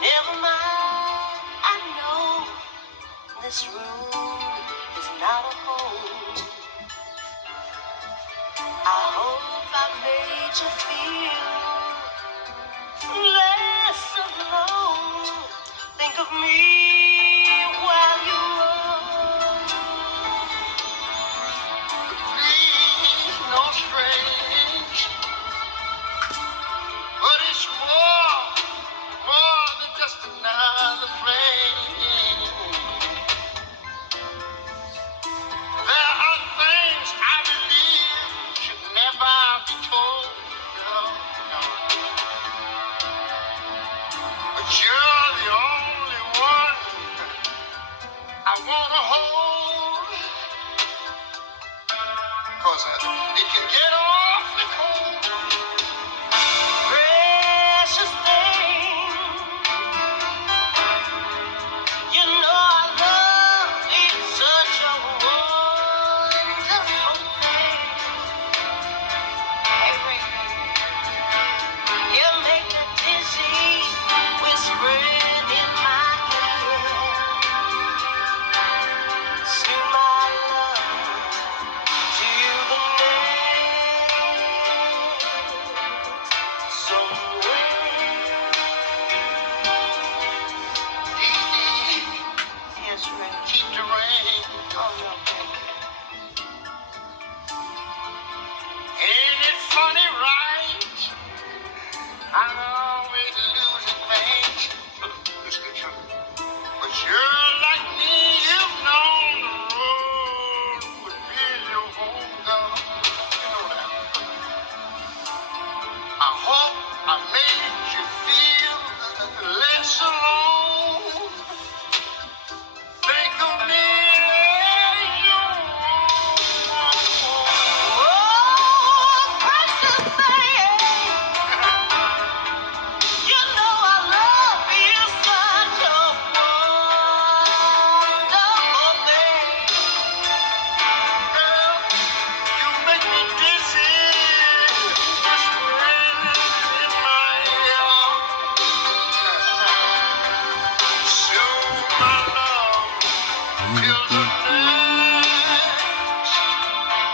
Never mind, I know this room is not a home. I hope I made you feel less alone. Think of me while you roam. Please, no strange, but it's more than just another flame. There are things I believe should never be told. No, no. But you're the only one I wanna hold. 'Cause it can get awfully cold. Precious thing, you know I love is such a wonderful thing. Hey, Ray, you make me dizzy, whispering in my ear. Soon my love to the next somewhere. Dee dee, yes, Ray. Keep the rain. Oh no, baby. Ain't it funny, right? I'm always losing things. It's the truth. But you're like me, you've known the road would be your home, girl. You know that. I hope I made you feel less alone. Think of me as you precious thing. You know I love you such a wonderful thing. Girl, you make me dizzy, whispering in my ear. Soon my love till the next somewhere.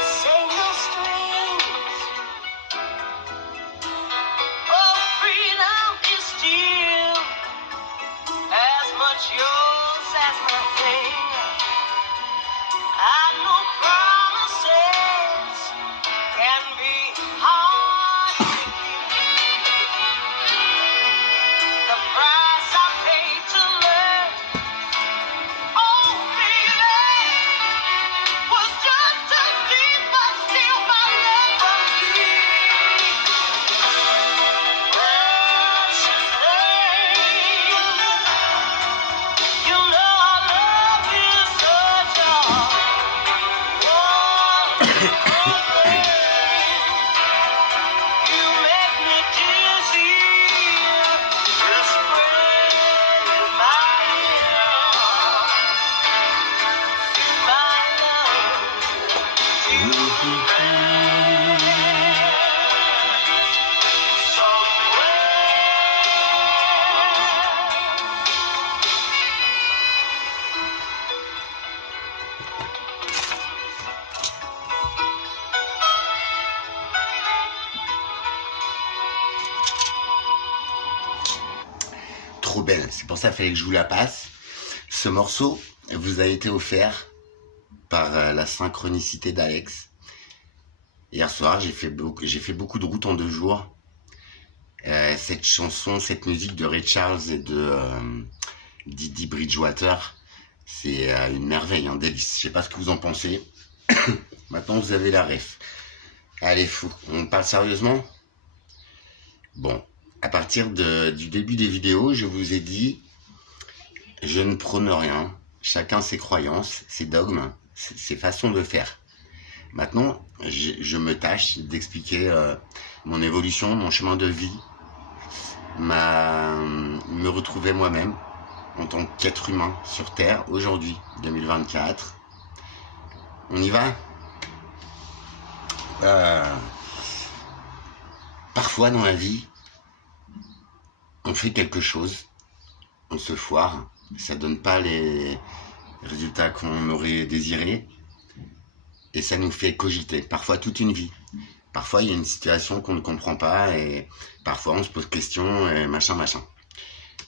Say no strings. Oh, freedom is still as much yours as my thing. I know promises can be hard to keep. The price I paid to learn, oh baby, was just to deep, but still my love for you. Precious thing, you know I love you such a wonderful thing. You make me dizzy, whispering in my ear. My love to the Trop belle, c'est pour ça qu'il fallait que je vous la passe. Ce morceau vous a été offert par la synchronicité d'Alex. Hier soir, j'ai fait beaucoup de route en 2 jours. Cette chanson, cette musique de Ray Charles et de Didi Bridgewater, c'est une merveille, un délice. Je sais pas ce que vous en pensez. Maintenant, vous avez la ref. Allez, fou. On parle sérieusement? Bon, à partir du début des vidéos, je vous ai dit, je ne prône rien. chacun ses croyances, ses dogmes, ses façons de faire. Maintenant, je me tâche d'expliquer mon évolution, mon chemin de vie, me retrouver moi-même en tant qu'être humain sur Terre, aujourd'hui, 2024. On y va. Parfois dans la vie, on fait quelque chose, on se foire, ça donne pas les résultats qu'on aurait désirés, et ça nous fait cogiter, parfois toute une vie. Parfois il y a une situation qu'on ne comprend pas, et parfois on se pose question, et machin.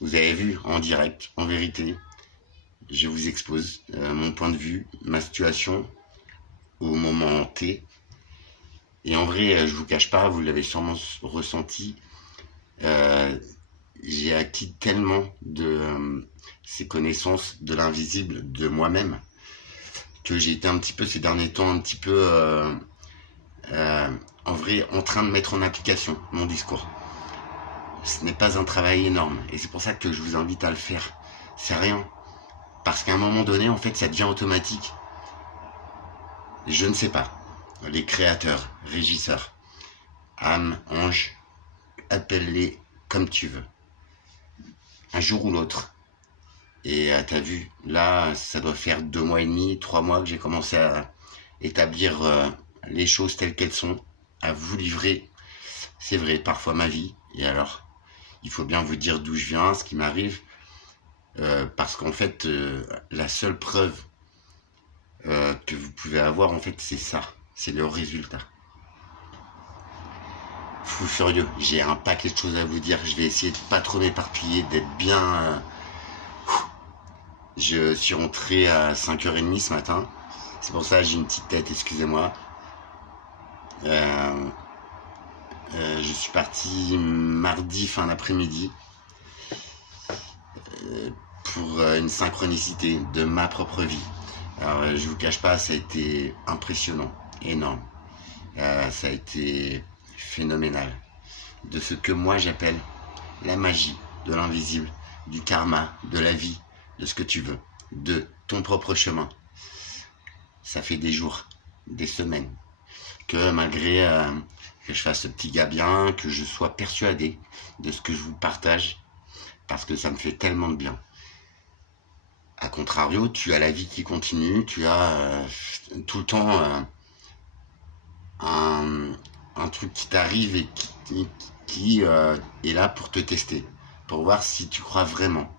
Vous avez vu en direct, en vérité, je vous expose mon point de vue, ma situation au moment T. Et en vrai, je vous cache pas, vous l'avez sûrement ressenti, j'ai acquis tellement de ces connaissances de l'invisible, de moi-même, que j'ai été un petit peu ces derniers temps, un petit peu, en vrai, en train de mettre en application mon discours. Ce n'est pas un travail énorme, et c'est pour ça que je vous invite à le faire. C'est rien, parce qu'à un moment donné, en fait, ça devient automatique. Je ne sais pas. Les créateurs, régisseurs, âmes, anges, appelle-les comme tu veux. Un jour ou l'autre. Et t'as vu, là, ça doit faire 2 mois et demi, 3 mois que j'ai commencé à établir les choses telles qu'elles sont, à vous livrer, c'est vrai, parfois ma vie. Et alors, il faut bien vous dire d'où je viens, ce qui m'arrive, parce qu'en fait, la seule preuve que vous pouvez avoir, en fait, c'est ça. C'est le résultat. Fou furieux, j'ai un paquet de choses à vous dire. Je vais essayer de pas trop m'éparpiller, d'être bien. Je suis rentré à 5h30 ce matin. C'est pour ça que j'ai une petite tête, excusez-moi. Je suis parti mardi fin d'après-midi pour une synchronicité de ma propre vie. Alors je vous cache pas, ça a été impressionnant. Énorme. Ça a été phénoménal. De ce que moi j'appelle la magie de l'invisible, du karma, de la vie, de ce que tu veux, de ton propre chemin. Ça fait des jours, des semaines, que malgré que je fasse ce petit gars bien, que je sois persuadé de ce que je vous partage, parce que ça me fait tellement de bien. A contrario, tu as la vie qui continue, tu as tout le temps un truc qui t'arrive et qui est là pour te tester, pour voir si tu crois vraiment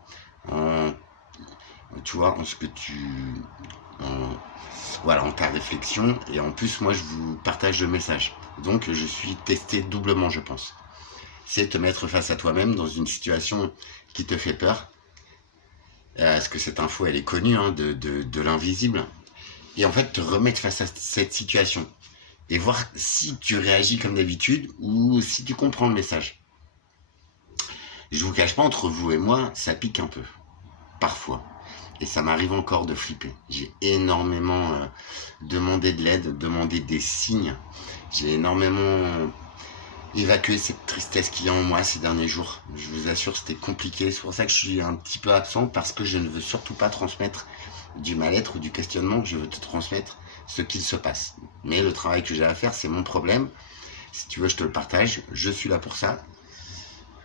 tu vois, en ce que voilà, en ta réflexion. Et en plus, moi, je vous partage le message. Donc, je suis testé doublement, je pense. C'est te mettre face à toi-même dans une situation qui te fait peur. Parce que cette info, elle est connue, hein, de l'invisible. Et en fait, te remettre face à cette situation. Et voir si tu réagis comme d'habitude ou si tu comprends le message. Je vous cache pas, entre vous et moi, ça pique un peu. Parfois. Et ça m'arrive encore de flipper. J'ai énormément demandé de l'aide, demandé des signes. J'ai énormément évacué cette tristesse qu'il y a en moi ces derniers jours. Je vous assure, c'était compliqué. C'est pour ça que je suis un petit peu absent, parce que je ne veux surtout pas transmettre du mal-être ou du questionnement. Je veux te transmettre ce qu'il se passe. Mais le travail que j'ai à faire, c'est mon problème. Si tu veux, je te le partage. Je suis là pour ça.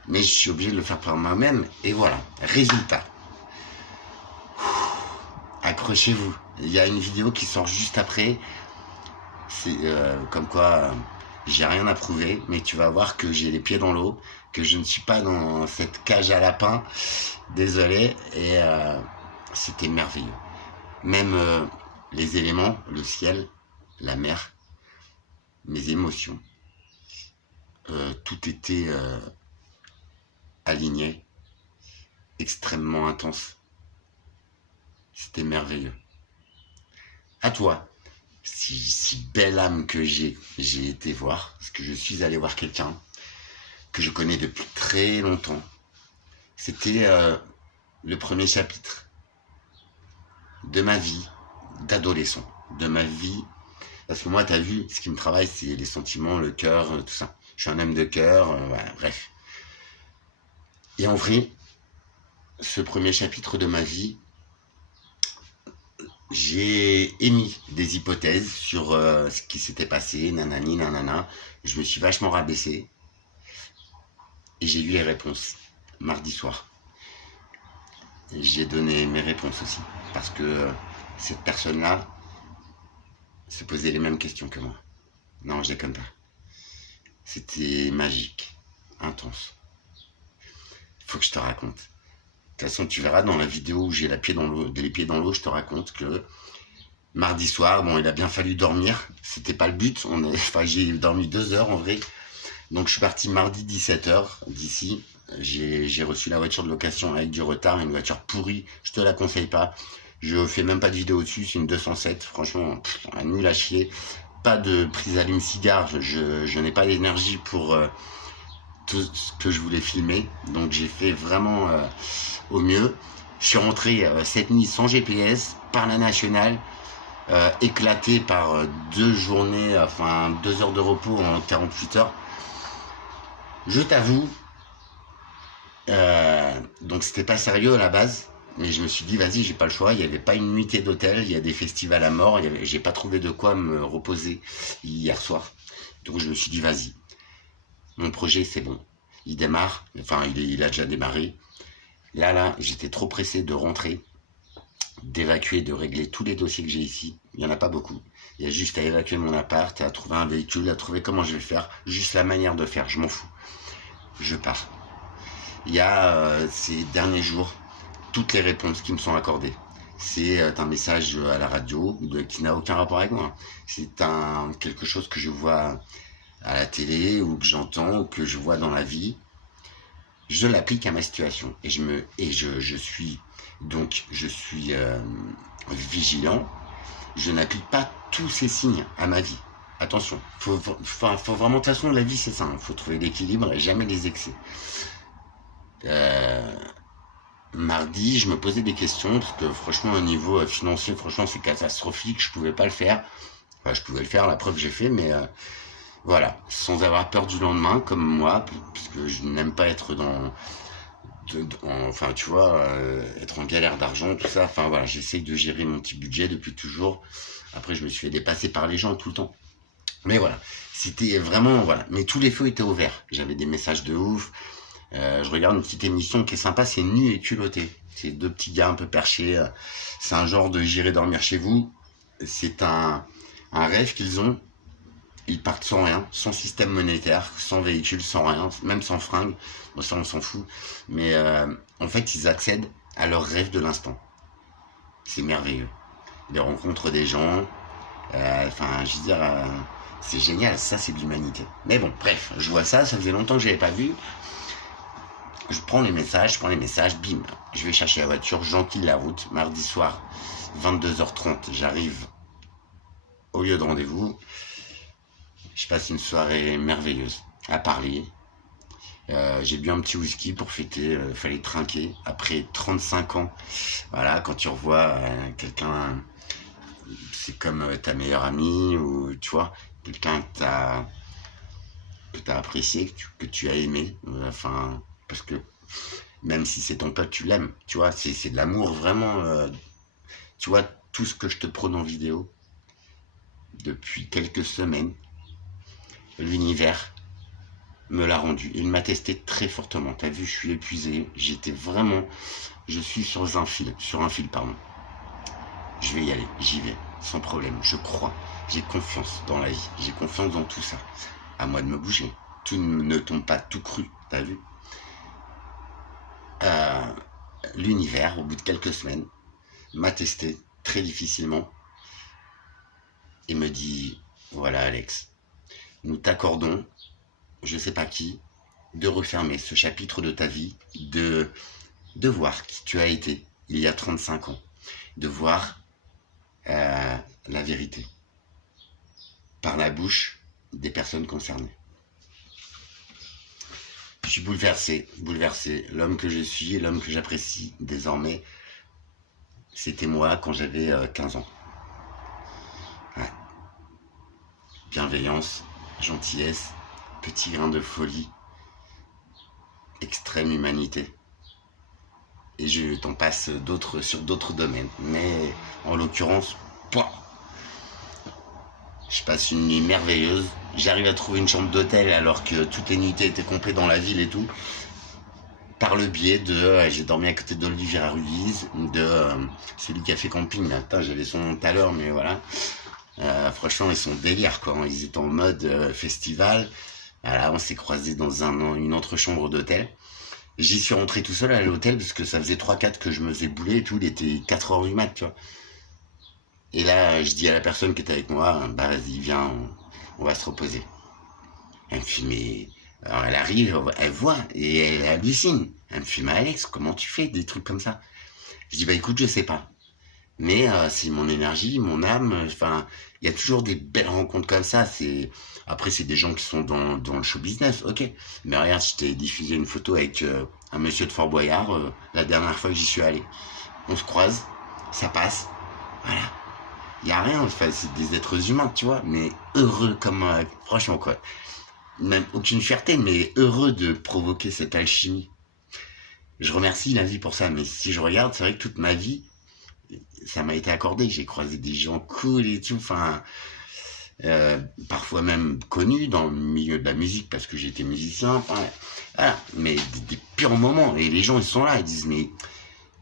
Mais je suis obligé de le faire par moi-même. Et voilà. Résultat. Accrochez-vous. Il y a une vidéo qui sort juste après. C'est comme quoi j'ai rien à prouver, mais tu vas voir que j'ai les pieds dans l'eau, que je ne suis pas dans cette cage à lapin. Désolé. Et c'était merveilleux. Même les éléments, le ciel, la mer, mes émotions, tout était aligné, extrêmement intense. C'était merveilleux. À toi, si belle âme que j'ai été voir, parce que je suis allé voir quelqu'un que je connais depuis très longtemps. C'était le premier chapitre de ma vie d'adolescent, de ma vie. Parce que moi, t'as vu, ce qui me travaille, c'est les sentiments, le cœur, tout ça. Je suis un homme de cœur, voilà, bref. Et en vrai, ce premier chapitre de ma vie, j'ai émis des hypothèses sur ce qui s'était passé, nanani, nanana. Je me suis vachement rabaissé et j'ai eu les réponses mardi soir. J'ai donné mes réponses aussi parce que cette personne-là se posait les mêmes questions que moi. Non, je déconne pas. C'était magique, intense. Faut que je te raconte. De toute façon, tu verras dans la vidéo où j'ai les pieds dans l'eau, je te raconte que mardi soir, bon, il a bien fallu dormir. C'était pas le but. J'ai dormi 2 heures en vrai. Donc, je suis parti mardi 17h d'ici. J'ai reçu la voiture de location avec du retard, une voiture pourrie. Je te la conseille pas. Je fais même pas de vidéo dessus. C'est une 207. Franchement, nul à chier. Pas de prise allume-cigare. Je n'ai pas d'énergie pour tout ce que je voulais filmer. Donc, j'ai fait vraiment au mieux. Je suis rentré cette nuit sans GPS par la nationale. Éclaté par 2 journées, enfin 2 heures de repos en 48 heures. Je t'avoue, donc c'était pas sérieux à la base, mais je me suis dit vas-y, j'ai pas le choix. Il y avait pas une nuitée d'hôtel, il y a des festivals à mort, j'ai pas trouvé de quoi me reposer hier soir. Donc je me suis dit vas-y, mon projet c'est bon, il démarre, enfin il a déjà démarré. Là, j'étais trop pressé de rentrer, d'évacuer, de régler tous les dossiers que j'ai ici. Il n'y en a pas beaucoup. Il y a juste à évacuer mon appart, à trouver un véhicule, à trouver comment je vais le faire, juste la manière de faire, je m'en fous. Je pars. Il y a ces derniers jours toutes les réponses qui me sont accordées. C'est un message à la radio qui n'a aucun rapport avec moi. C'est quelque chose que je vois à la télé ou que j'entends ou que je vois dans la vie. Je l'applique à ma situation et je suis vigilant. Je n'applique pas tous ces signes à ma vie. Attention, faut vraiment, de toute façon, la vie c'est ça, faut trouver l'équilibre et jamais les excès. Mardi, je me posais des questions parce que franchement, au niveau financier, franchement, c'est catastrophique. Je pouvais pas le faire. Enfin, je pouvais le faire, la preuve j'ai fait, mais voilà, sans avoir peur du lendemain, comme moi, puisque je n'aime pas être enfin tu vois, être en galère d'argent, tout ça. Enfin voilà, j'essaye de gérer mon petit budget depuis toujours. Après, je me suis fait dépasser par les gens tout le temps. Mais voilà, c'était vraiment, voilà. Mais tous les feux étaient ouverts. J'avais des messages de ouf. Je regarde une petite émission qui est sympa, c'est Nu et culotté. C'est 2 petits gars un peu perchés. C'est un genre de j'irai dormir chez vous. C'est un rêve qu'ils ont. Ils partent sans rien, sans système monétaire, sans véhicule, sans rien, même sans fringues. Bon, ça, on s'en fout. Mais en fait, ils accèdent à leur rêve de l'instant. C'est merveilleux. Ils rencontrent des gens. Enfin, je veux dire, c'est génial. Ça, c'est de l'humanité. Mais bon, bref, je vois ça. Ça faisait longtemps que je l'avais pas vu. Je prends les messages, bim. Je vais chercher la voiture, j'empile la route. Mardi soir, 22h30, j'arrive au lieu de rendez-vous. Je passe une soirée merveilleuse à parler. J'ai bu un petit whisky pour fêter. Fallait trinquer après 35 ans. Voilà, quand tu revois quelqu'un, c'est comme ta meilleure amie ou tu vois, quelqu'un que t'as apprécié, que tu as aimé. Enfin, parce que même si c'est ton pote, tu l'aimes. Tu vois, c'est de l'amour vraiment. Tu vois, tout ce que je te prône en vidéo depuis quelques semaines. L'univers me l'a rendu. Il m'a testé très fortement. T'as vu, je suis épuisé. Je suis sur un fil, pardon. Je vais y aller, j'y vais, sans problème. Je crois, j'ai confiance dans la vie, j'ai confiance dans tout ça. À moi de me bouger. Tout ne tombe pas tout cru, t'as vu. L'univers, au bout de quelques semaines, m'a testé très difficilement et me dit, voilà Alex, nous t'accordons, je sais pas qui, de refermer ce chapitre de ta vie, de voir qui tu as été il y a 35 ans, de voir la vérité par la bouche des personnes concernées. Je suis bouleversé. L'homme que je suis, l'homme que j'apprécie désormais, c'était moi quand j'avais 15 ans. Ouais. Bienveillance, gentillesse, petit grain de folie, extrême humanité. Et je t'en passe d'autres sur d'autres domaines. Mais en l'occurrence, pouah, je passe une nuit merveilleuse. J'arrive à trouver une chambre d'hôtel alors que toutes les nuitées étaient complètes dans la ville et tout. Par le biais de... j'ai dormi à côté d'Olivier Ruiz, de celui qui a fait camping. Là. Putain, j'avais son nom tout à l'heure, mais voilà. Franchement, ils sont délire, quoi. Ils étaient en mode festival. Voilà, on s'est croisés dans une autre chambre d'hôtel. J'y suis rentré tout seul à l'hôtel parce que ça faisait 3-4 que je me faisais bouler et tout. Il était 4h du mat, tu vois. Et là, je dis à la personne qui était avec moi, bah vas-y, viens, on va se reposer. Elle me fait, mais... Alors elle arrive, elle voit et elle hallucine. Elle me fait, mais Alex, comment tu fais des trucs comme ça? Je dis, bah écoute, je sais pas. Mais c'est mon énergie, mon âme. Enfin, il y a toujours des belles rencontres comme ça. Après, c'est des gens qui sont dans le show business, ok. Mais regarde, je t'ai diffusé une photo avec un monsieur de Fort Boyard la dernière fois que j'y suis allé. On se croise, ça passe, voilà. Il y a rien, enfin, c'est des êtres humains, tu vois, mais heureux comme franchement quoi. Même aucune fierté, mais heureux de provoquer cette alchimie. Je remercie la vie pour ça, mais si je regarde, c'est vrai que toute ma vie, ça m'a été accordé. J'ai croisé des gens cool et tout, enfin, parfois même connus dans le milieu de la musique parce que j'étais musicien, enfin, voilà, mais des purs moments. Et les gens, ils sont là, ils disent, mais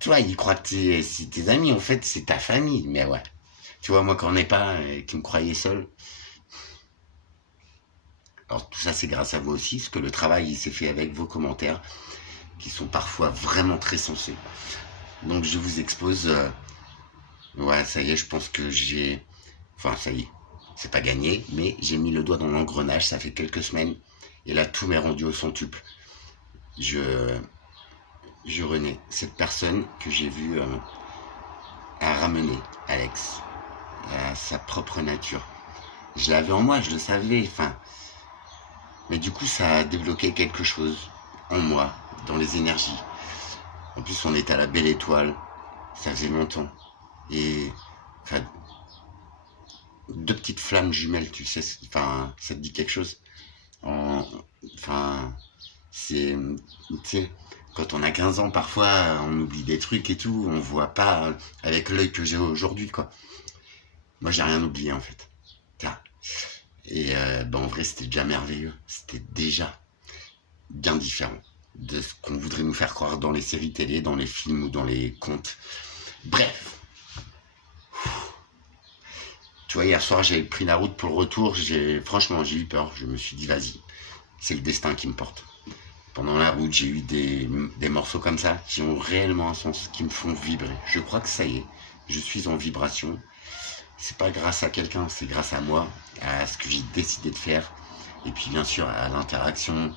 tu vois, ils croient que c'est tes amis, en fait, c'est ta famille, mais ouais. Tu vois, moi, quand on n'est pas, qui me croyait seul. Alors, tout ça, c'est grâce à vous aussi, parce que le travail, il s'est fait avec vos commentaires, qui sont parfois vraiment très sensés. Donc, je vous expose. Ouais, ça y est, je pense que j'ai... Enfin, ça y est, c'est pas gagné, mais j'ai mis le doigt dans l'engrenage, ça fait quelques semaines, et là, tout m'est rendu au centuple. Je renais. Cette personne que j'ai vue a ramené Alex à sa propre nature. Je l'avais en moi, je le savais, enfin... Mais du coup, ça a débloqué quelque chose en moi, dans les énergies. En plus, on était à la Belle Étoile, ça faisait longtemps. Et enfin, 2 petites flammes jumelles, tu sais, enfin, ça te dit quelque chose. Enfin, c'est, tu sais, quand on a 15 ans, parfois, on oublie des trucs et tout, on voit pas avec l'œil que j'ai aujourd'hui, quoi. Moi, j'ai rien oublié, en fait. Et en vrai, c'était déjà merveilleux. C'était déjà bien différent de ce qu'on voudrait nous faire croire dans les séries télé, dans les films ou dans les contes. Bref. Tu vois, hier soir, j'ai pris la route pour le retour. Franchement, j'ai eu peur. Je me suis dit, vas-y, c'est le destin qui me porte. Pendant la route, j'ai eu des morceaux comme ça qui ont réellement un sens, qui me font vibrer. Je crois que ça y est, je suis en vibration. C'est pas grâce à quelqu'un, c'est grâce à moi, à ce que j'ai décidé de faire. Et puis bien sûr à l'interaction,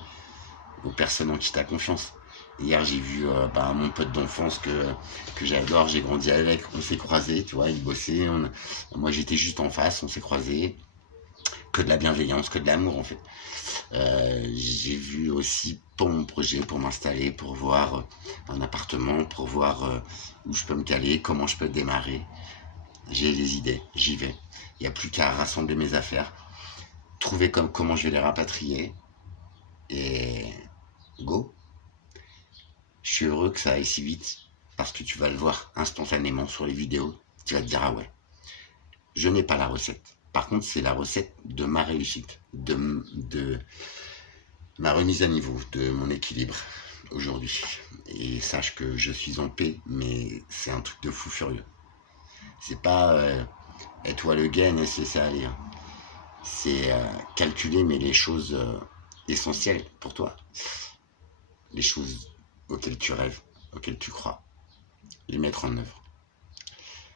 aux personnes en qui t'as confiance. Hier j'ai vu mon pote d'enfance que j'adore, j'ai grandi avec, on s'est croisés, tu vois, il bossait, moi j'étais juste en face, on s'est croisés. Que de la bienveillance, que de l'amour en fait. J'ai vu aussi pour mon projet, pour m'installer, pour voir un appartement, pour voir où je peux me caler, comment je peux démarrer. J'ai les idées, j'y vais. Il n'y a plus qu'à rassembler mes affaires, trouver comment je vais les rapatrier, et go. Je suis heureux que ça aille si vite, parce que tu vas le voir instantanément sur les vidéos. Tu vas te dire, ah ouais, je n'ai pas la recette. Par contre, c'est la recette de ma réussite, de ma remise à niveau, de mon équilibre aujourd'hui. Et sache que je suis en paix, mais c'est un truc de fou furieux. C'est pas et toi le gain et c'est ça à lire. C'est calculer mais les choses essentielles pour toi. Les choses auxquelles tu rêves, auxquelles tu crois. Les mettre en œuvre.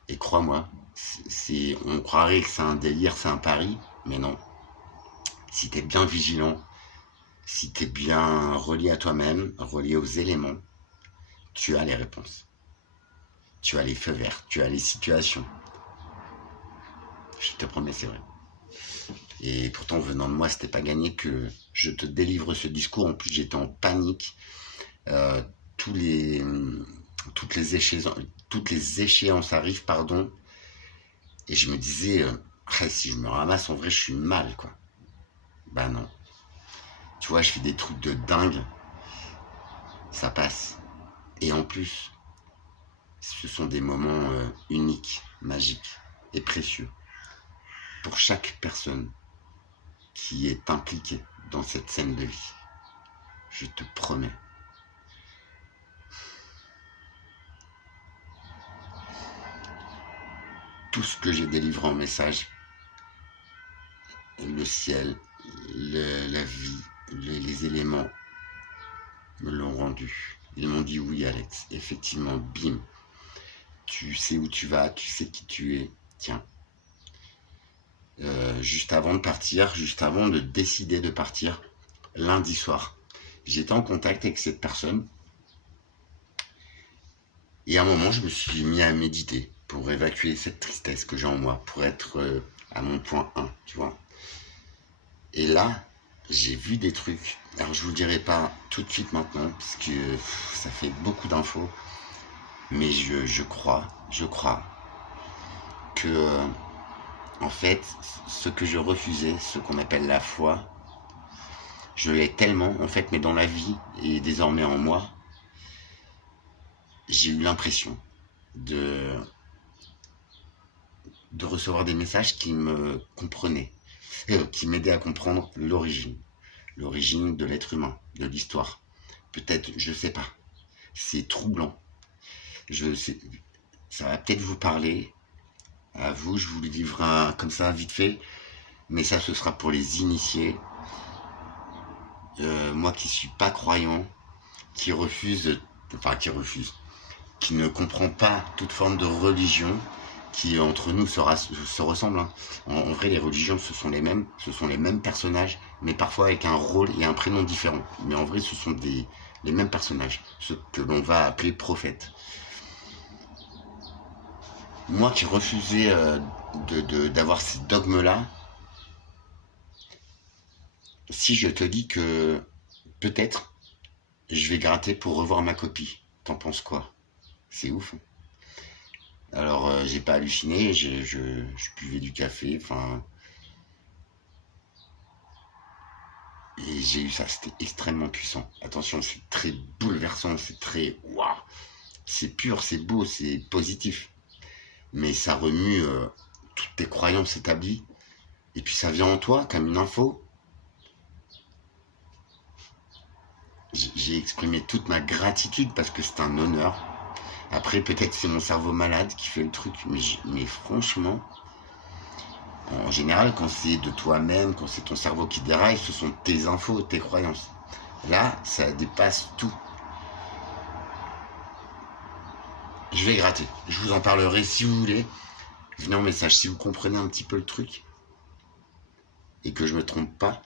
Et crois-moi, on croirait que c'est un délire, c'est un pari, mais non. Si t'es bien vigilant, si t'es bien relié à toi-même, relié aux éléments, tu as les réponses. Tu as les feux verts, tu as les situations. Je te promets, c'est vrai. Et pourtant, venant de moi, c'était pas gagné que je te délivre ce discours. En plus, j'étais en panique. Toutes les échéances arrivent, pardon. Et je me disais, si je me ramasse, en vrai, je suis mal, quoi. Bah non. Tu vois, je fais des trucs de dingue. Ça passe. Et en plus, Ce sont des moments uniques, magiques et précieux pour chaque personne qui est impliquée dans cette scène de vie. Je te promets. Tout ce que j'ai délivré en message, le ciel, la vie, les éléments me l'ont rendu. Ils m'ont dit oui, Alex. Effectivement, bim. Tu sais où tu vas, tu sais qui tu es. Tiens. Juste avant de partir, juste avant de décider de partir, lundi soir, j'étais en contact avec cette personne. Et à un moment, je me suis mis à méditer pour évacuer cette tristesse que j'ai en moi, pour être à mon point 1, tu vois. Et là, j'ai vu des trucs. Alors, je vous le dirai pas tout de suite maintenant, parce que ça fait beaucoup d'infos. Mais je crois que, en fait, ce que je refusais, ce qu'on appelle la foi, je l'ai tellement, en fait, mais dans la vie et désormais en moi, j'ai eu l'impression de recevoir des messages qui me comprenaient, qui m'aidaient à comprendre l'origine de l'être humain, de l'histoire. Peut-être, je sais pas. C'est troublant. Ça va peut-être vous parler. À vous, je vous le livre comme ça, vite fait. Mais ça, ce sera pour les initiés. Moi qui suis pas croyant, qui ne comprend pas toute forme de religion, qui entre nous se ressemble. Hein. En vrai, les religions, ce sont les mêmes personnages, mais parfois avec un rôle et un prénom différent. Mais en vrai, ce sont les mêmes personnages, ceux que l'on va appeler prophètes. Moi qui refusais d'avoir ces dogmes-là, si je te dis que peut-être je vais gratter pour revoir ma copie, t'en penses quoi? C'est ouf. Hein. Alors, j'ai pas halluciné, je buvais du café, enfin... Et j'ai eu ça, c'était extrêmement puissant. Attention, c'est très bouleversant, c'est très... Waouh! C'est pur, c'est beau, c'est positif. Mais ça remue toutes tes croyances établies. Et puis ça vient en toi comme une info. J'ai exprimé toute ma gratitude parce que c'est un honneur. Après, peut-être c'est mon cerveau malade qui fait le truc. Mais franchement, en général, quand c'est de toi-même, quand c'est ton cerveau qui déraille, ce sont tes infos, tes croyances. Là, ça dépasse tout. Je vais gratter. Je vous en parlerai si vous voulez. Venez en message si vous comprenez un petit peu le truc. Et que je me trompe pas.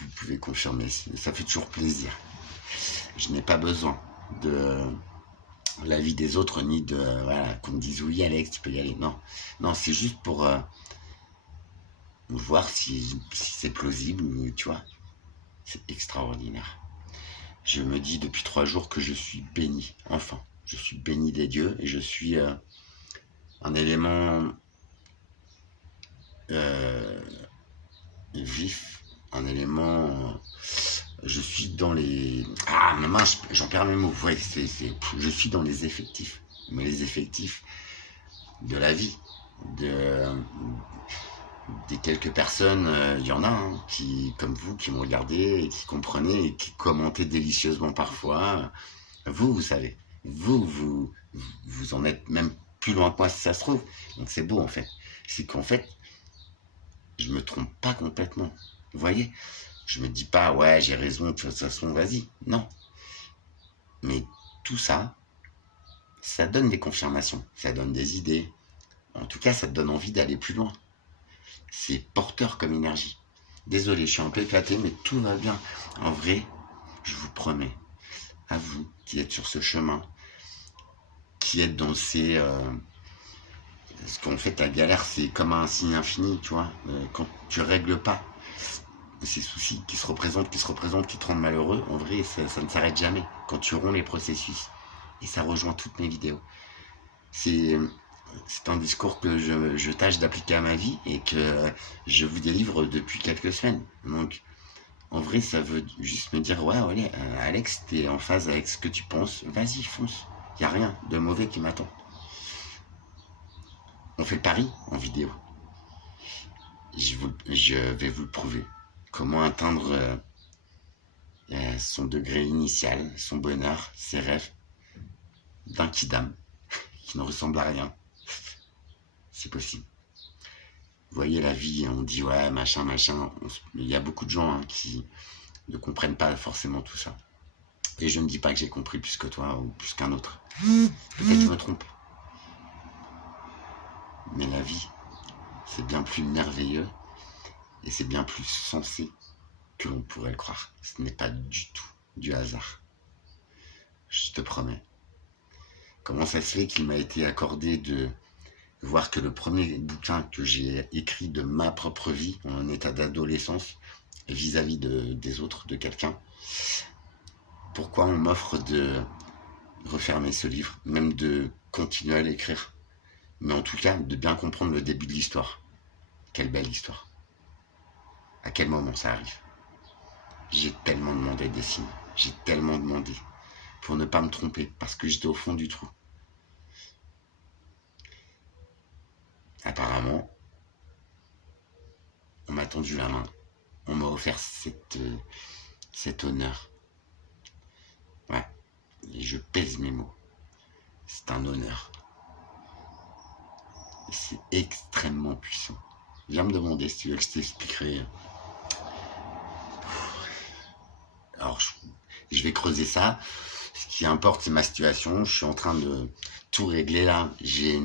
Vous pouvez confirmer. Ça fait toujours plaisir. Je n'ai pas besoin de l'avis des autres, ni de voilà, qu'on me dise oui Alex, tu peux y aller. Non, c'est juste pour voir si c'est plausible ou tu vois. C'est extraordinaire. Je me dis depuis 3 jours que je suis béni. Enfin, je suis béni des dieux et je suis un élément vif, un élément... je suis dans les... Ah, mais mince, j'en perds mes mots. Ouais, je suis dans les effectifs. Mais les effectifs de la vie. Des quelques personnes, il y en a, hein, qui, comme vous, qui m'ont regardé et qui comprenaient et qui commentaient délicieusement parfois. Vous savez. Vous en êtes même plus loin que moi si ça se trouve. Donc c'est beau, en fait. C'est qu'en fait, je me trompe pas complètement. Vous voyez ? Je me dis pas, ouais, j'ai raison, de toute façon, vas-y. Non. Mais tout ça, ça donne des confirmations, ça donne des idées. En tout cas, ça te donne envie d'aller plus loin. C'est porteur comme énergie. Désolé, je suis un peu éclaté, mais tout va bien. En vrai, je vous promets, à vous qui êtes sur ce chemin, qui êtes dans ces... parce qu'en fait, la galère, c'est comme un signe infini, tu vois. Quand tu règles pas ces soucis qui se représentent, qui te rendent malheureux, en vrai, ça ne s'arrête jamais. Quand tu romps les processus, et ça rejoint toutes mes vidéos. C'est un discours que je tâche d'appliquer à ma vie et que je vous délivre depuis quelques semaines. Donc, En vrai, ça veut juste me dire, ouais, Alex, t'es en phase avec ce que tu penses, vas-y, fonce. Y a rien de mauvais qui m'attend. On fait le pari en vidéo. Je vais vous le prouver. Comment atteindre son degré initial, son bonheur, ses rêves d'un kidam qui ne ressemble à rien. C'est possible. Vous voyez la vie, on dit ouais, machin. Il y a beaucoup de gens qui ne comprennent pas forcément tout ça. Et je ne dis pas que j'ai compris plus que toi ou plus qu'un autre. Peut-être je me trompe. Mais la vie, c'est bien plus merveilleux et c'est bien plus sensé que l'on pourrait le croire. Ce n'est pas du tout du hasard. Je te promets. Comment ça se fait qu'il m'a été accordé de voir que le premier bouquin que j'ai écrit de ma propre vie, en état d'adolescence, vis-à-vis des autres, de quelqu'un, pourquoi on m'offre de refermer ce livre, même de continuer à l'écrire, mais en tout cas de bien comprendre le début de l'histoire. Quelle belle histoire. À quel moment ça arrive? J'ai tellement demandé des signes, j'ai tellement demandé pour ne pas me tromper, parce que j'étais au fond du trou. Apparemment, on m'a tendu la main, on m'a offert cet honneur. Ouais, et je pèse mes mots. C'est un honneur. C'est extrêmement puissant. Viens me demander si tu veux que je t'expliquerai. Alors, je vais creuser ça. Ce qui importe, c'est ma situation. Je suis en train de tout régler là. J'ai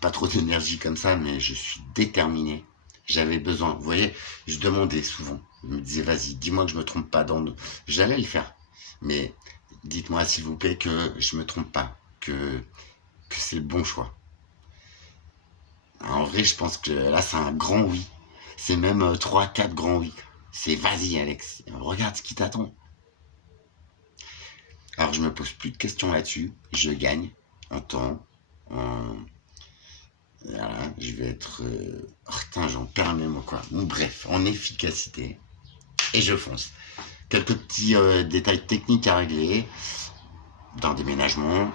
pas trop d'énergie comme ça, mais je suis déterminé. J'avais besoin. Vous voyez, je demandais souvent. Je me disais, vas-y, dis-moi que je me trompe pas J'allais le faire. Mais dites-moi, s'il vous plaît, que je me trompe pas. Que c'est le bon choix. En vrai, je pense que là, c'est un grand oui. C'est même 3-4 grands oui. C'est vas-y, Alex. Regarde ce qui t'attend. Alors, je me pose plus de questions là-dessus. Je gagne en temps, voilà, je vais être... j'en perds mes mots, quoi. Bon, bref, en efficacité. Et je fonce. Quelques petits détails techniques à régler. D'un déménagement.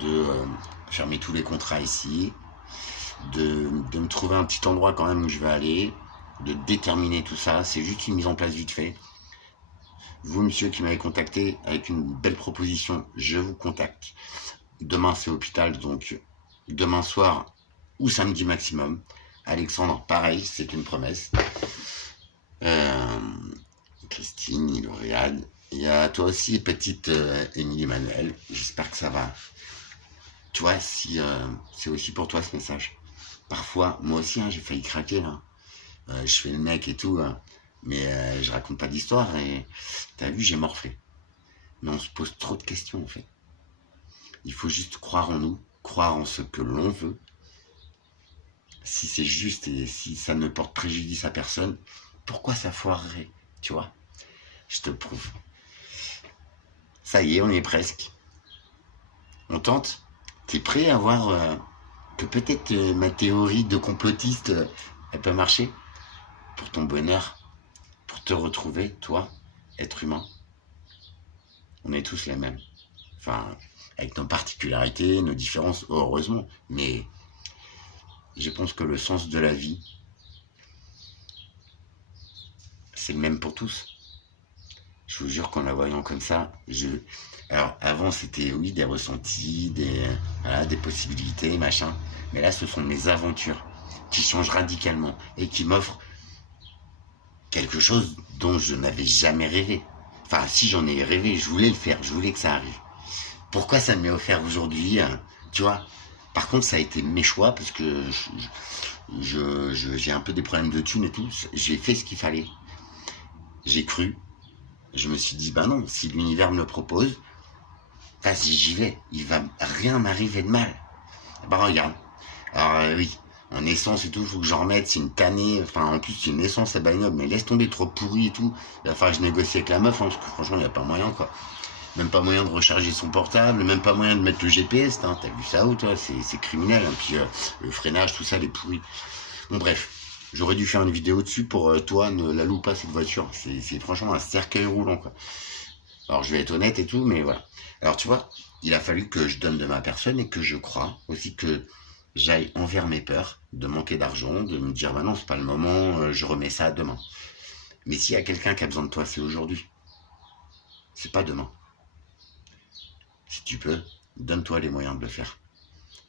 De fermer tous les contrats ici. De me trouver un petit endroit quand même où je vais aller. De déterminer tout ça. C'est juste une mise en place vite fait. Vous, monsieur, qui m'avez contacté avec une belle proposition, je vous contacte. Demain, c'est hôpital, donc demain soir ou samedi maximum. Alexandre, pareil, c'est une promesse. Christine, Lauréade. Il y a toi aussi, petite Émilie Emmanuel. J'espère que ça va. Tu vois, si c'est aussi pour toi ce message. Parfois, moi aussi, j'ai failli craquer. Là. Je fais le mec et tout. Mais je raconte pas d'histoire et t'as vu, j'ai morflé. Mais on se pose trop de questions en fait. Il faut juste croire en nous, croire en ce que l'on veut. Si c'est juste et si ça ne porte préjudice à personne, pourquoi ça foirerait, tu vois? Je te le prouve. Ça y est, on y est presque. On tente? T'es prêt à voir que peut-être ma théorie de complotiste, elle peut marcher? Pour ton bonheur? Pour te retrouver, toi, être humain. On est tous les mêmes. Enfin, avec nos particularités, nos différences, heureusement. Mais je pense que le sens de la vie, c'est le même pour tous. Je vous jure qu'en la voyant comme ça, alors avant c'était oui des ressentis, des possibilités, machin. Mais là ce sont mes aventures qui changent radicalement et qui m'offrent quelque chose dont je n'avais jamais rêvé. Enfin, si j'en ai rêvé, je voulais le faire, je voulais que ça arrive. Pourquoi ça m'est offert aujourd'hui, tu vois? Par contre, ça a été mes choix parce que j'ai un peu des problèmes de thunes et tout. J'ai fait ce qu'il fallait. J'ai cru. Je me suis dit, non, si l'univers me le propose, vas-y, j'y vais. Il va rien m'arriver de mal. Regarde. Alors, oui. En essence et tout, il faut que j'en remette, c'est une tannée, enfin en plus c'est une essence à bagnole, mais laisse tomber, trop pourri et tout. Il va falloir que je négocie avec la meuf, parce que franchement il n'y a pas moyen quoi. Même pas moyen de recharger son portable, même pas moyen de mettre le GPS, t'as vu ça où toi? C'est criminel, puis le freinage, tout ça, les pourris. Bon bref, J'aurais dû faire une vidéo dessus pour toi, ne la loue pas cette voiture. C'est franchement un cercueil roulant, quoi. Alors je vais être honnête et tout, mais voilà. Alors tu vois, il a fallu que je donne de ma personne et que je crois aussi que j'aille envers mes peurs de manquer d'argent, de me dire bah non, c'est pas le moment, je remets ça demain. Mais s'il y a quelqu'un qui a besoin de toi, c'est aujourd'hui. C'est pas demain. Si tu peux, donne-toi les moyens de le faire.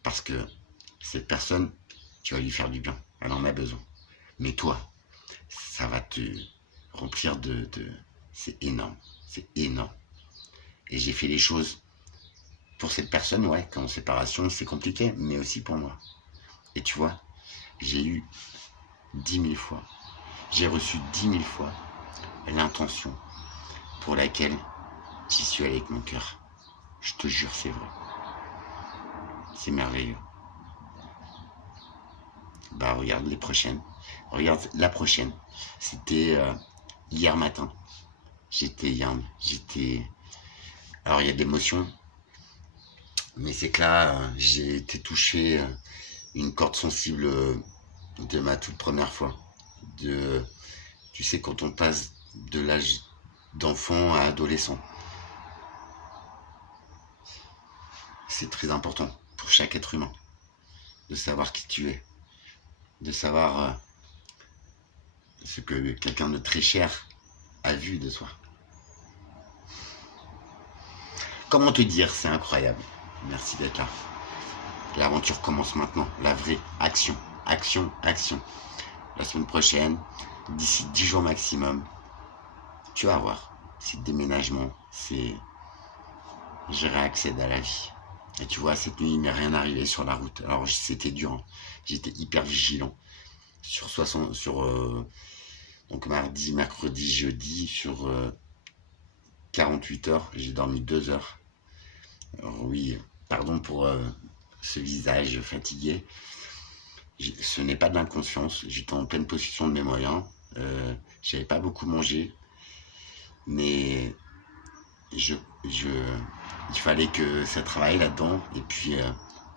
Parce que cette personne, tu vas lui faire du bien. Elle en a besoin. Mais toi, ça va te remplir C'est énorme. C'est énorme. Et j'ai fait les choses pour cette personne, ouais, qu'en séparation, c'est compliqué, mais aussi pour moi. Et tu vois, j'ai eu 10 000 fois, j'ai reçu 10 000 fois l'intention pour laquelle j'y suis allé avec mon cœur. Je te jure, c'est vrai. C'est merveilleux. Bah regarde les prochaines. Regarde la prochaine. C'était hier matin. J'étais... Alors il y a de l'émotion, mais c'est que là, j'ai été touché une corde sensible de ma toute première fois. Tu sais, quand on passe de l'âge d'enfant à adolescent. C'est très important pour chaque être humain de savoir qui tu es, de savoir ce que quelqu'un de très cher a vu de toi. Comment te dire, c'est incroyable. Merci d'être là. L'aventure commence maintenant, la vraie action, action, action. La semaine prochaine, d'ici 10 jours maximum, tu vas voir, c'est le déménagement, je réaccède à la vie. Et tu vois, cette nuit, il m'est rien arrivé sur la route. Alors, c'était dur, hein. J'étais hyper vigilant. Donc mardi, mercredi, jeudi, sur 48 heures, j'ai dormi 2 heures. Alors oui, pardon pour ce visage fatigué. Ce n'est pas de l'inconscience, j'étais en pleine possession de mes moyens. J'avais pas beaucoup mangé, mais il fallait que ça travaille là-dedans. Et puis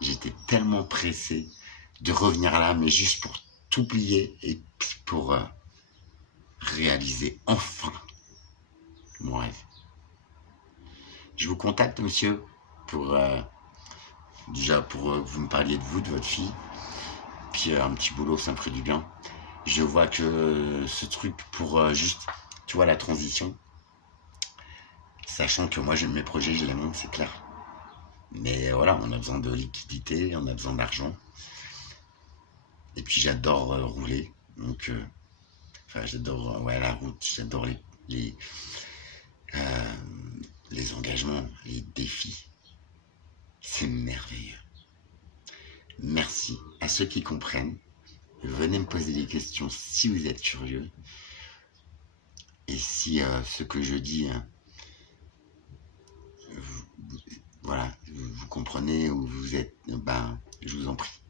j'étais tellement pressé de revenir là, mais juste pour t'oublier et puis pour réaliser enfin mon rêve. Je vous contacte, monsieur, pour déjà pour que vous me parliez de vous, de votre fille. Puis un petit boulot, ça me ferait du bien. Je vois que ce truc pour juste, tu vois, la transition, sachant que moi j'aime mes projets, je les monte, c'est clair. Mais voilà, on a besoin de liquidité, on a besoin d'argent. Et puis j'adore rouler, donc j'adore la route, j'adore les engagements, les défis. C'est merveilleux. Merci à ceux qui comprennent. Venez me poser des questions si vous êtes curieux. Et si ce que je dis, vous comprenez ou vous êtes, je vous en prie.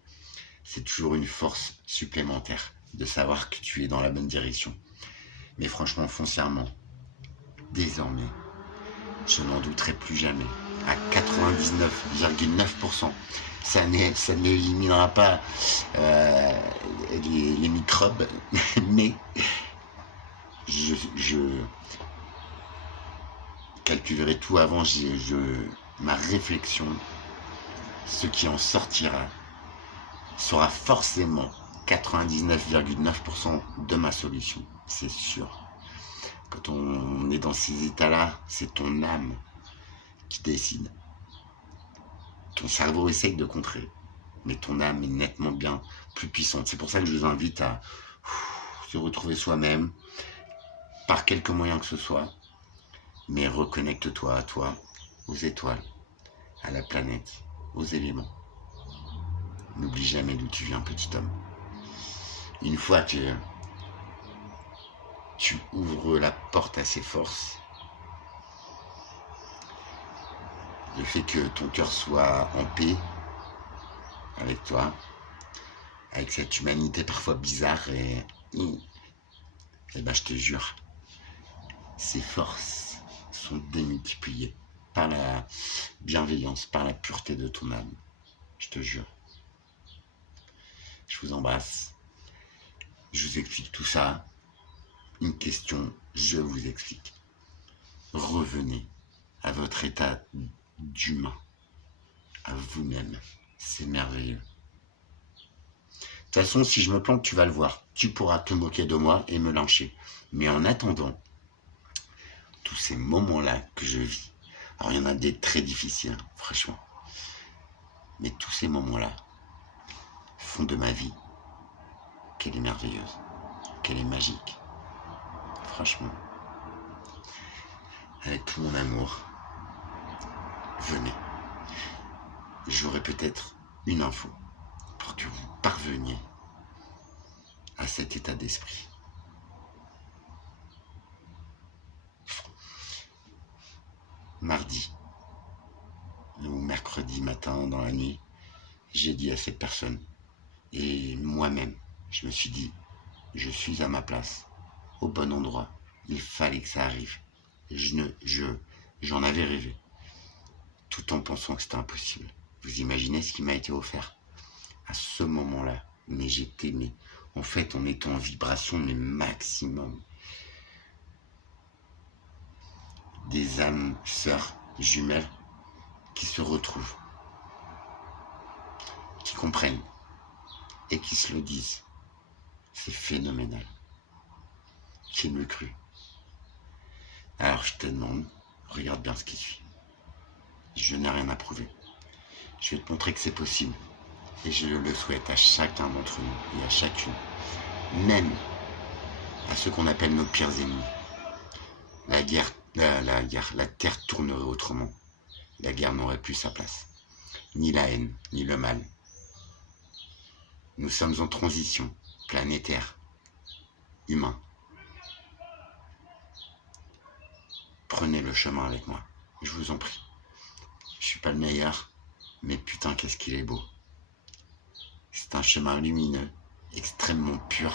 C'est toujours une force supplémentaire de savoir que tu es dans la bonne direction. Mais franchement, foncièrement, désormais, je n'en douterai plus jamais. À 99,9%. Ça n'éliminera pas les microbes, mais je calculerai tout avant. Ma réflexion, ce qui en sortira, sera forcément 99,9% de ma solution. C'est sûr. Quand on est dans ces états-là, c'est ton âme qui décide. Ton cerveau essaye de contrer, mais ton âme est nettement bien plus puissante. C'est pour ça que je vous invite à se retrouver soi-même, par quelque moyen que ce soit, mais reconnecte-toi à toi, aux étoiles, à la planète, aux éléments. N'oublie jamais d'où tu viens, petit homme. Une fois que tu ouvres la porte à ces forces, le fait que ton cœur soit en paix avec toi, avec cette humanité parfois bizarre, et je te jure, ces forces sont démultipliées par la bienveillance, par la pureté de ton âme. Je te jure. Je vous embrasse. Je vous explique tout ça. Une question, je vous explique. Revenez à votre état d'humain, à vous-même. C'est merveilleux. De toute façon, si je me plante, tu vas le voir. Tu pourras te moquer de moi et me lyncher. Mais en attendant, tous ces moments-là que je vis, alors il y en a des très difficiles, hein, franchement. Mais tous ces moments-là font de ma vie qu'elle est merveilleuse, qu'elle est magique. Franchement, avec tout mon amour, venez. J'aurai peut-être une info pour que vous parveniez à cet état d'esprit. Mardi ou mercredi matin dans la nuit, j'ai dit à cette personne, et moi-même, je me suis dit, je suis à ma place, au bon endroit, il fallait que ça arrive. J'en avais rêvé, tout en pensant que c'était impossible. Vous imaginez ce qui m'a été offert à ce moment-là, mais en fait, on était en vibration, mais maximum. Des âmes sœurs, jumelles, qui se retrouvent, qui comprennent et qui se le disent. C'est phénoménal. Qui me crut? Alors je te demande, regarde bien ce qui suit. Je n'ai rien à prouver. Je vais te montrer que c'est possible. Et je le souhaite à chacun d'entre nous et à chacune. Même à ceux qu'on appelle nos pires ennemis. La terre tournerait autrement. La guerre n'aurait plus sa place. Ni la haine, ni le mal. Nous sommes en transition planétaire, humain. Prenez le chemin avec moi, je vous en prie. Je suis pas le meilleur, mais putain qu'est-ce qu'il est beau. C'est un chemin lumineux, extrêmement pur.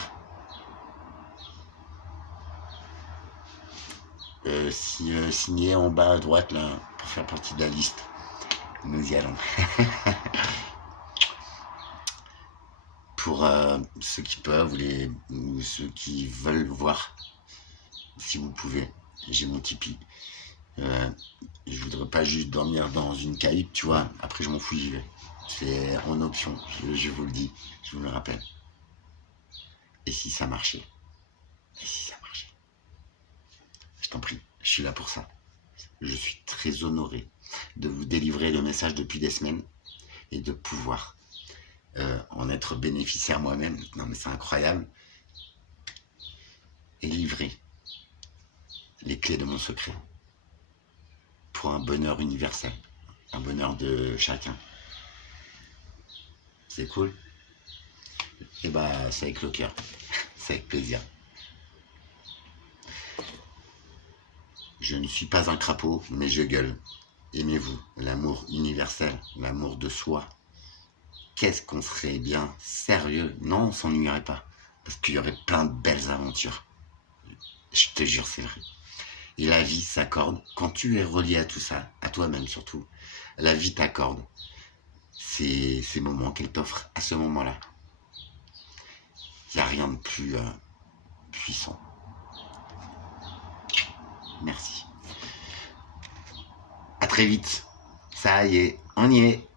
Signé en bas à droite là, pour faire partie de la liste. Nous y allons. Pour ceux qui peuvent ou ceux qui veulent voir, si vous pouvez, j'ai mon Tipeee. Je voudrais pas juste dormir dans une cahute, tu vois. Après, je m'en fous, j'y vais. C'est en option, je vous le dis, je vous le rappelle. Et si ça marchait? Et si ça marchait? Je t'en prie, je suis là pour ça. Je suis très honoré de vous délivrer le message depuis des semaines et de pouvoir en être bénéficiaire moi-même. Non mais c'est incroyable. Et livrer les clés de mon secret pour un bonheur universel, un bonheur de chacun. C'est cool. Et bah c'est avec le cœur, c'est avec plaisir. Je ne suis pas un crapaud, mais je gueule. Aimez-vous, l'amour universel, l'amour de soi. Qu'est-ce qu'on serait bien sérieux? Non, on s'ennuierait pas. Parce qu'il y aurait plein de belles aventures. Je te jure, c'est vrai. Et la vie s'accorde. Quand tu es relié à tout ça, à toi-même surtout, la vie t'accorde ces moments qu'elle t'offre à ce moment-là. Il n'y a rien de plus puissant. Merci. À très vite. Ça y est, on y est.